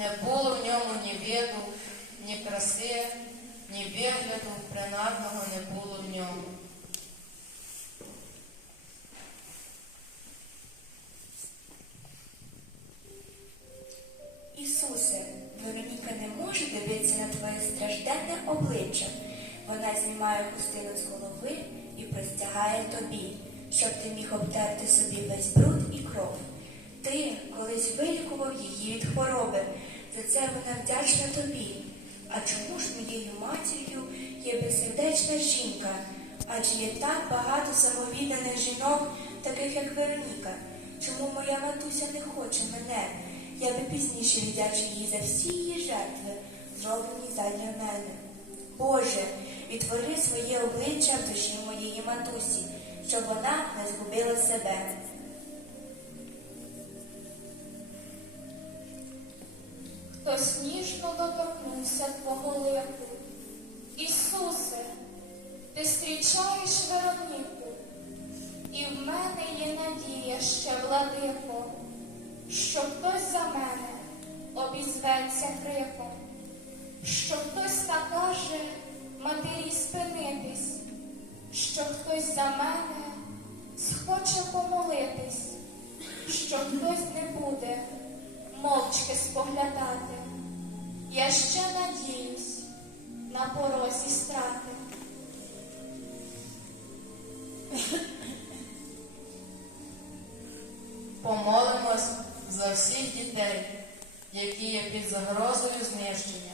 Не було в ньому ні виду, ні краси, ні вигляду принадного не було в ньому. Ісусе, Вероніка не може дивитися на твоє стражденне обличчя. Вона знімає хустину з голови і простягає тобі, щоб ти міг обтерти собі весь бруд і кров. Ти колись вилікував її від хвороби, за це вона вдячна тобі. А чому ж моєю матір'ю є безсердечна жінка? Адже є так багато самовідданих жінок, таких як Вероніка. Чому моя матуся не хоче мене? Я би пізніше віддячу їй за всі її жертви, зроблені задля мене. Боже, відтвори своє обличчя в душі моєї матусі, щоб вона не згубила себе. Хтось ніжно доторкнувся твого лику. Ісусе, ти зустрічаєш Вероніку, і в мене є надія ще, владико, що хтось за мене обізветься криком, що хтось накаже матері спинитись, що хтось за мене схоче помолитись, що хтось не буде мовчки. Я ще надіюсь на порозі страти. Помолимось за всіх дітей, які є під загрозою знищення,